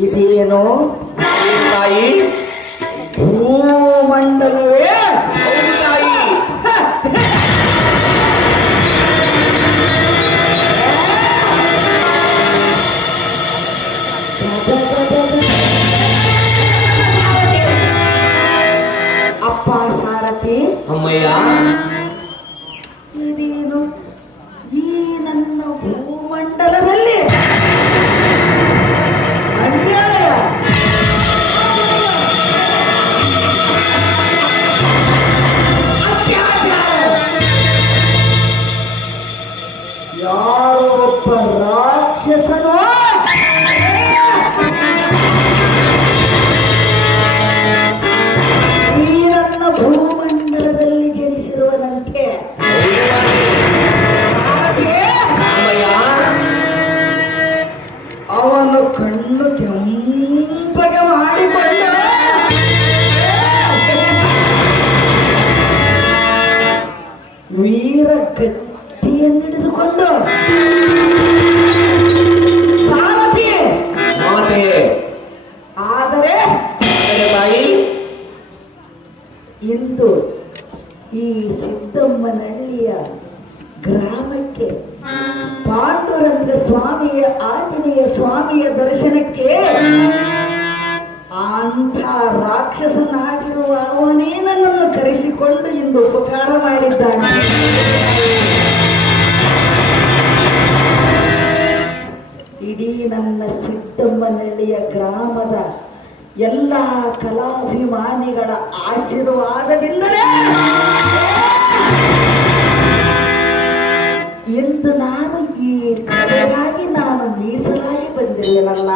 ಇದೇನು? ತಾಯಿ? ಭೂಮಂಡಲವೇ ಸಾರಥಿ ಮಾತೆ ಆದರೆ ಆದರೆ ತಾಯಿ. ಇಂದು ಈ ಸಿದ್ದಮ್ಮನಹಳ್ಳಿಯ ಗ್ರಾಮಕ್ಕೆ ಪಾಂಡುರಂಗ ಸ್ವಾಮಿಯ ಆಂಜನೇಯ ಸ್ವಾಮಿಯ ದರ್ಶನಕ್ಕೆ ಅಂಥ ರಾಕ್ಷಸನಾಗಿರುವ ಅವನೇ ನನ್ನನ್ನು ಕರೆಸಿಕೊಂಡು ಇಂದು ಉಪಕಾರ ಮಾಡಿದ್ದಾನೆ. ಇಡೀ ನನ್ನ ಸಿದ್ದಮ್ಮನಹಳ್ಳಿಯ ಗ್ರಾಮದ ಎಲ್ಲ ಕಲಾಭಿಮಾನಿಗಳ ಆಶೀರ್ವಾದದಿಂದಲೇ ಎಂದು ನಾನು ಈ ಕಲೆಗಾಗಿ ನಾನು ಮೀಸಲಾಗಿ ಬಂದಿರುವೆನಲ್ಲ?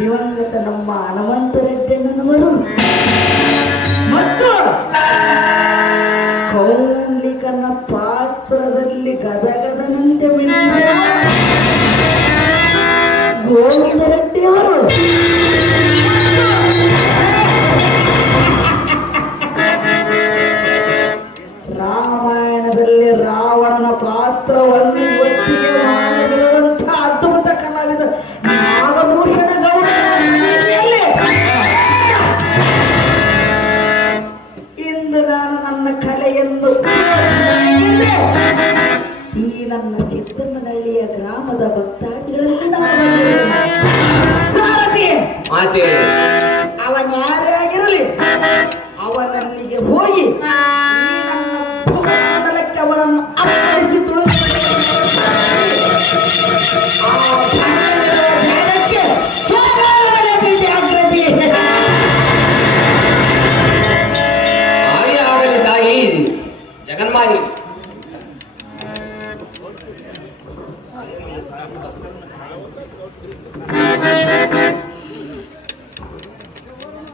ದಿವಂಗತ ನಮ್ಮ ಹನುಮಂತ ರೆಡ್ಡಣ್ಣನವರು ಮತ್ತು ಕೌಲಿಕನ ಪಾತ್ರದಲ್ಲಿ ಗದಗದನಂತೆ ಮಿಡಿದ ಈ ನನ್ನ ಸಿದ್ದಮ್ಮನಹಳ್ಳಿಯ ಗ್ರಾಮದ ಭಕ್ತ. ಸಾರಥಿ ಅವನ್ಯಾರೇ ಆಗಿರಲಿ ಅವನಲ್ಲಿಗೆ ಹೋಗಿ